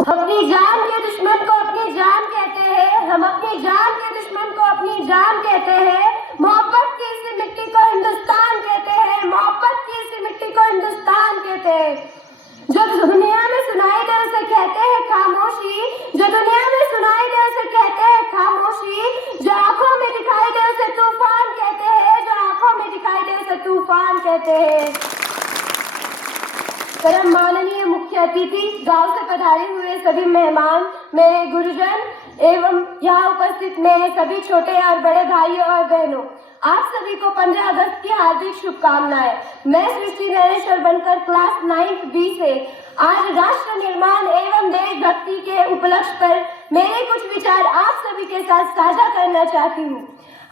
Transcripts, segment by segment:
अपनी जान के दुश्मन को अपनी जान कहते हैं, हम अपनी जान के दुश्मन को अपनी जान कहते हैं। मोहब्बत की इसी मिट्टी को हिंदुस्तान कहते हैं, मोहब्बत की इसी मिट्टी को हिंदुस्तान कहते हैं। जो दुनिया में सुनाई दे उसे कहते हैं खामोशी, जो दुनिया में सुनाई दे उसे कहते हैं खामोशी, जो आंखों में दिखाई दे उसे तूफान कहते हैं, जो आंखों में दिखाई दे उसे तूफान कहते हैं। परम माननीय मुख्य अतिथि, गांव से पधारे हुए सभी मेहमान, मेरे गुरुजन एवं यहाँ उपस्थित मेरे सभी छोटे और बड़े भाइयों और बहनों, आप सभी को 15 अगस्त की हार्दिक शुभकामनाएं। मैं सृष्टि नरेश्वर बनकर क्लास 9th B से आज राष्ट्र निर्माण एवं देशभक्ति के उपलक्ष्य पर मेरे कुछ विचार आप सभी के साथ साझा करना चाहती हूँ।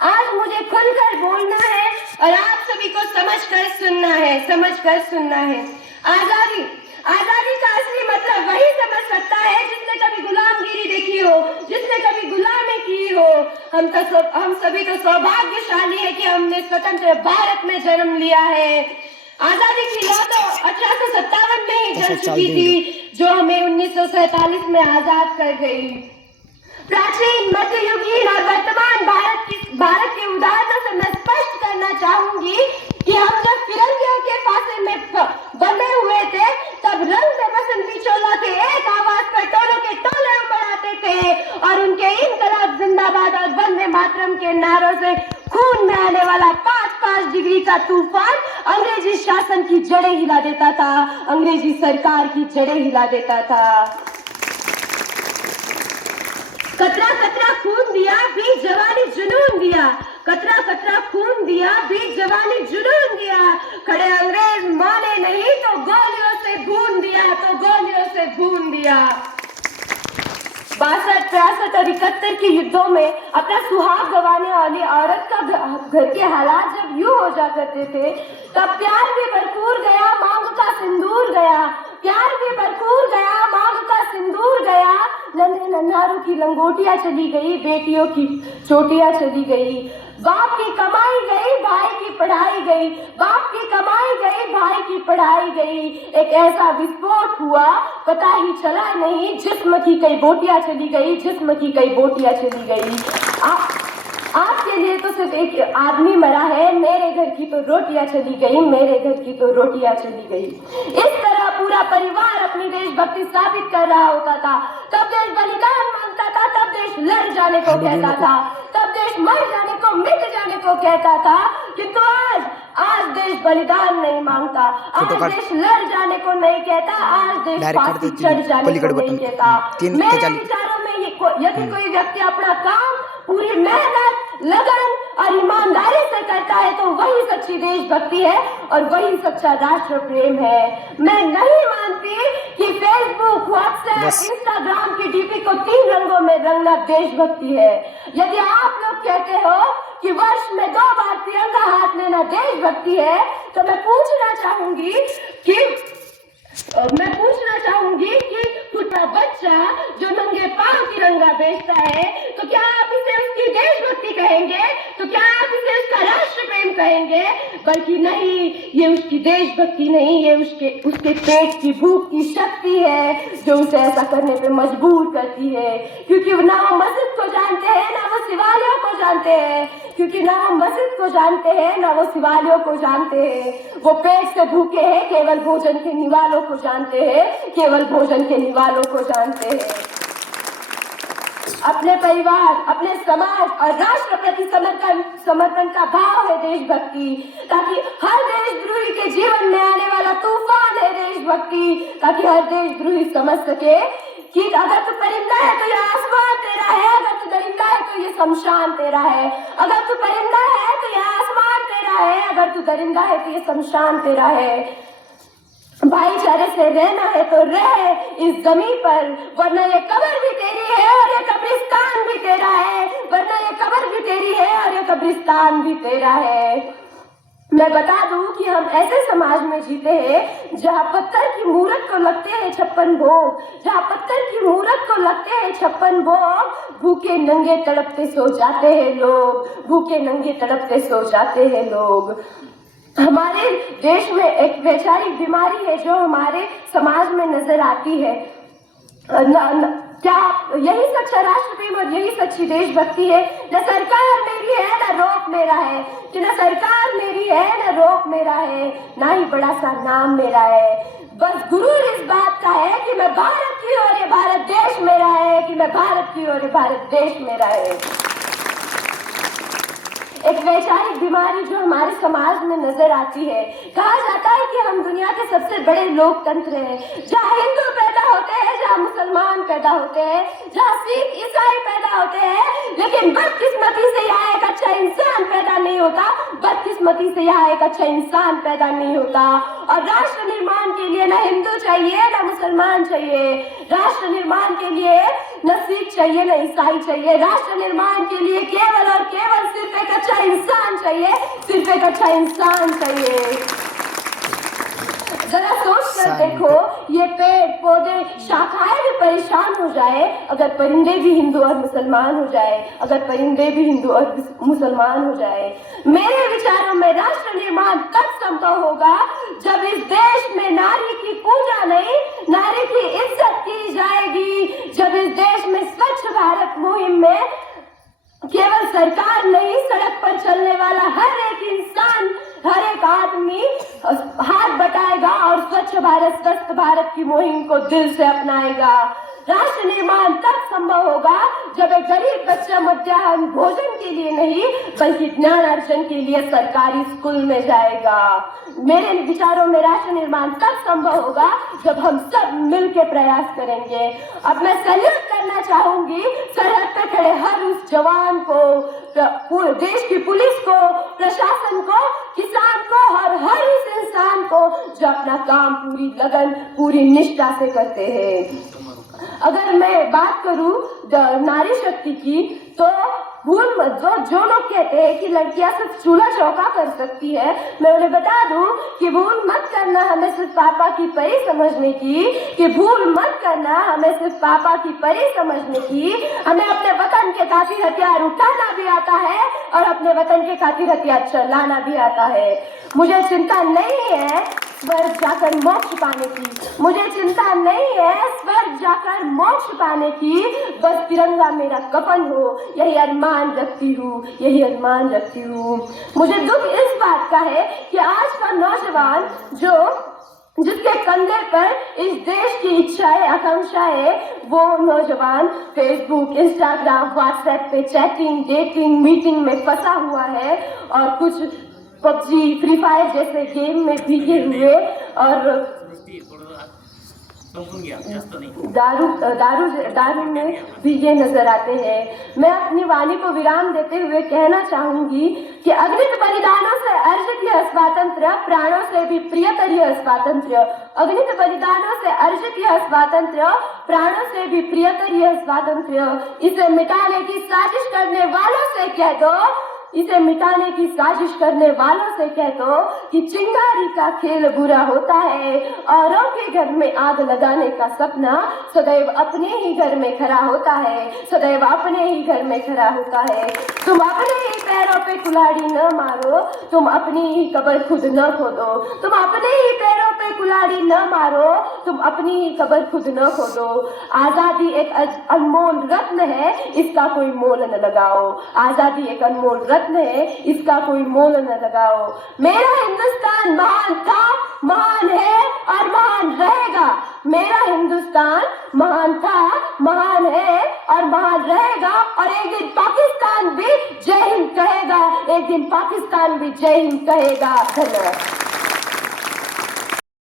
आज मुझे खुलकर बोलना है और आप सभी को समझकर सुनना है। आजादी, आजादी का असली मतलब वही समझ सकता है जिसने कभी गुलामगिरी देखी हो, जिसने कभी गुलामी की हो। हम सभी तो सौभाग्यशाली है कि हमने स्वतंत्र भारत में जन्म लिया है। आजादी की लौ तो 1857 में ही जल चुकी थी, जो हमें 1947 में आजाद कर गई। प्राचीन, मध्ययुगीन और वर्तमान भारत के उदाहरणों से मैं स्पष्ट करना चाहूंगी कि हम जब फिरंगियों के फांसे में बंधे हुए थे, तब रंग में बसंती चोला के एक आवाज पर टोलों के टोले उमड़ आते थे और उनके इनकलाब जिंदाबाद और वंदे मातरम के नारों से खून में आने वाला 5-5 डिग्री का तूफान अंग्रेजी शासन की जड़ें हिला देता था, अंग्रेजी सरकार की जड़ें हिला देता था। कतरा कतरा खून दिया, बीच जवानी जुनून दिया, कतरा कतरा खून दिया, बीच जवानी जुनून दिया। खड़े अंग्रेज माने नहीं तो गोलियों से भून दिया, 62, 63 और 71 के युद्धों में अपना सुहाग गंवाने वाली औरत का घर के हालात जब यूं हो जा करते थे, तब प्यार भी भरपूर गया, मांग का सिंदूर गया, प्यार भी भरपूर गया, मांग का सिंदूर गया। नन्हे नन्हारों की लंगोटियां चली गई, बेटियों की चोटियां चली गई। बाप की कमाई गई, भाई की पढ़ाई गई, बाप की कमाई गई, भाई की पढ़ाई गई। एक ऐसा विस्फोट हुआ, पता ही चला नहीं, जिस्म की कई बोटियां चली गई, जिस्म की कई बोटियां चली गई। आपके लिए तो सिर्फ एक आदमी मरा है, मेरे घर की तो रोटियां चली गई, मेरे घर की तो रोटियां चली गई। इस तरह पूरा परिवार अपनी देशभक्ति साबित कर रहा होता था। तब देश बलिदान मांगता था, तब देश लड़ जाने को कहता था, तब देश मर जाने को, मिट जाने को कहता था। किंतु आज देश बलिदान नहीं मांगता, आज देश लड़ जाने को नहीं कहता, आज देश फांसी चढ़ जाने को नहीं कहता। मेरे विचारों में यदि कोई व्यक्ति अपना काम पूरी मेहनत, लगन और ईमानदारी से करता है तो वही सच्ची देशभक्ति है और वही सच्चा राष्ट्र प्रेम है। मैं नहीं मानती कि फेसबुक, व्हाट्सएप, इंस्टाग्राम की डीपी को 3 रंगों में रंगना देशभक्ति है। यदि आप लोग कहते हो कि वर्ष में 2 बार तिरंगा हाथ लेना देशभक्ति है, तो मैं पूछना चाहूंगी कि छोटा बच्चा जो नंगे पांव तिरंगा बेचता है, तो क्या आप इसे उसकी देशभक्ति कहेंगे? तो क्या आप इसे उसका राष्ट्र प्रेम कहेंगे? बल्कि नहीं, ये उसकी देशभक्ति नहीं, ये उसके पेट की भूख की शक्ति है जो उसे ऐसा करने पे मजबूर करती है। क्योंकि ना वो मस्जिद को जानते हैं, ना वो शिवालयों को जानते हैं, क्योंकि ना वो मस्जिद को जानते हैं, ना वो शिवालयों को जानते हैं। वो पेट से भूखे हैं, केवल भोजन के निवालों को जानते हैं, केवल भोजन के निवालों को जानते हैं। अपने परिवार, अपने समाज और राष्ट्र प्रति समर्पण का भाव है देशभक्ति, ताकि हर देशद्रोही के जीवन में आने वाला तूफान है देशभक्ति, ताकि हर देशद्रोही समझ सके कि अगर तू परिंदा है तो ये आसमान तेरा है, अगर तू दरिंदा है तो ये शमशान तेरा है, अगर तू परिंदा है तो ये आसमान तेरा है, अगर तू दरिंदा है तो ये शमशान तेरा है। भाईचारे से रहना है तो रह इस जमीन पर, वरना ये कब्र भी तेरी है और ये कब्रिस्तान भी तेरा है, वरना ये कब्र भी तेरी है और ये कब्रिस्तान भी तेरा है। मैं बता दूं कि हम ऐसे समाज में जीते हैं जहाँ पत्थर की मूरत को लगते हैं 56 भोग, जहाँ पत्थर की मूरत को लगते हैं 56 भोग। भूखे नंगे तड़पते सो जाते हैं लोग, भूखे नंगे तड़पते सो जाते हैं लोग। हमारे देश में एक वैचारिक बीमारी है जो हमारे समाज में नजर आती है। क्या यही सच्चा राष्ट्र प्रेम और यही सच्ची देशभक्ति है? न सरकार मेरी है न रोक मेरा है, कि न सरकार मेरी है न रोक मेरा है, ना ही बड़ा सा नाम मेरा है। बस गुरूर इस बात का है कि मैं भारत की और ये भारत देश मेरा है, कि मैं भारत की और ये भारत देश मेरा है। एक वैचारिक बीमारी जो हमारे समाज में नजर आती है, कहा जाता है कि हम दुनिया के सबसे बड़े लोकतंत्र हैं। जहाँ हिंदू पैदा होते हैं, जहाँ मुसलमान पैदा होते हैं, जहाँ सिख ईसाई पैदा होते हैं, लेकिन बदकिस्मती से यहाँ एक अच्छा इंसान पैदा नहीं होता, बदकिस्मती से यहाँ एक अच्छा इंसान पैदा नहीं होता। और राष्ट्र निर्माण के लिए न हिंदू चाहिए न मुसलमान चाहिए, राष्ट्र निर्माण के लिए न सिख चाहिए न ईसाई चाहिए, राष्ट्र निर्माण के लिए केवल और केवल सिर्फ एक अच्छा इंसान चाहिए, सिर्फ एक अच्छा इंसान चाहिए। जरा सोच कर देखो, ये पेड़ पौधे शाखाएं भी परेशान हो जाए अगर परिंदे भी हिंदू और मुसलमान हो जाए, अगर परिंदे भी हिंदू और मुसलमान हो जाए। मेरे विचारों में राष्ट्र निर्माण तब संभव होगा जब इस देश में नारी की पूजा नहीं, नारी की इज्जत की जाएगी, जब इस देश में स्वच्छ भारत मुहिम में केवल सरकार नहीं, सड़क पर चलने वाला हर एक इंसान, हर एक आदमी हाथ बटाएगा और स्वच्छ भारत स्वस्थ भारत की मुहिम को दिल से अपनाएगा। राष्ट्र निर्माण तब संभव होगा जब एक गरीब बच्चा मध्याह्न भोजन के लिए नहीं बल्कि ज्ञान अर्जन के लिए सरकारी स्कूल में जाएगा। मेरे विचारों में राष्ट्र निर्माण तब संभव होगा जब हम सब मिलकर प्रयास करेंगे। अब मैं सैल्यूट करना चाहूंगी सरहद पे खड़े हर उस जवान को, पूरे देश की पुलिस को, प्रशासन को, किसान को और हर उस इंसान को जो अपना काम पूरी लगन पूरी निष्ठा से करते हैं। अगर मैं बात करूं नारी शक्ति की, तो भूल मत, जो लोग कहते हैं कि लड़कियां सिर्फ चूल्हा चौका कर सकती है, मैं उन्हें बता दूं कि भूल मत करना हमें सिर्फ पापा की परी समझने की, कि भूल मत करना हमें सिर्फ पापा की परी समझने की। हमें अपने वतन के खातिर हथियार उठाना भी आता है और अपने वतन के खातिर हथियार चलाना भी आता है। मुझे चिंता नहीं है स्वर्ग जाकर मोक्ष पाने की, मुझे चिंता नहीं है स्वर्ग जाकर मोक्ष पाने की, बस तिरंगा मेरा कफन हो, यही अरमान रखती हूँ, यही अरमान रखती हूँ। मुझे दुख इस बात का है कि आज का नौजवान जिसके कंधे पर इस देश की इच्छाएं आकांक्षाएं, वो नौजवान फेसबुक, इंस्टाग्राम, व्हाट्सएप पे चैटिंग, डेटिंग, मीटिंग में फंसा हुआ है और कुछ पबजी, फ्री फायर जैसे गेम में भीगे हुए और दारू में भीगे नजर आते हैं। मैं अपनी वाणी को विराम देते हुए कहना चाहूंगी कि अगणित बलिदानों से अर्जित यह स्वातंत्र्य प्राणों से भी प्रियतर यह स्वातंत्र्य, अगणित बलिदानों से अर्जित यह स्वातंत्र्य प्राणों से भी प्रियतर यह स्वातंत्र्य। इसे मिटाने की साजिश करने वालों से कह दो, इसे मिटाने की साजिश करने वालों से कह दो कि चिंगारी का खेल बुरा होता है, औरों के घर में आग लगाने का सपना सदैव अपने ही घर में खड़ा होता है, सदैव अपने ही घर में खड़ा होता है। तुम अपने ही पैरों पे कुल्हाड़ी न मारो, तुम अपनी ही कब्र खुद न खोदो, तुम अपने ही पैरों पे कुल्हाड़ी न मारो, तुम अपनी ही कब्र खुद न खोदो। आजादी एक अनमोल रत्न है, इसका कोई मोल न लगाओ, आजादी एक अनमोल रत्न है, इसका कोई मोल न लगाओ। मेरा हिंदुस्तान महान था, महान है और महान रहेगा। मेरा हिंदुस्तान महान था, महान है और महान रहेगा। और एक दिन पाकिस्तान भी जय हिंद कहेगा, एक दिन पाकिस्तान भी जय हिंद कहेगा। धन्यवाद।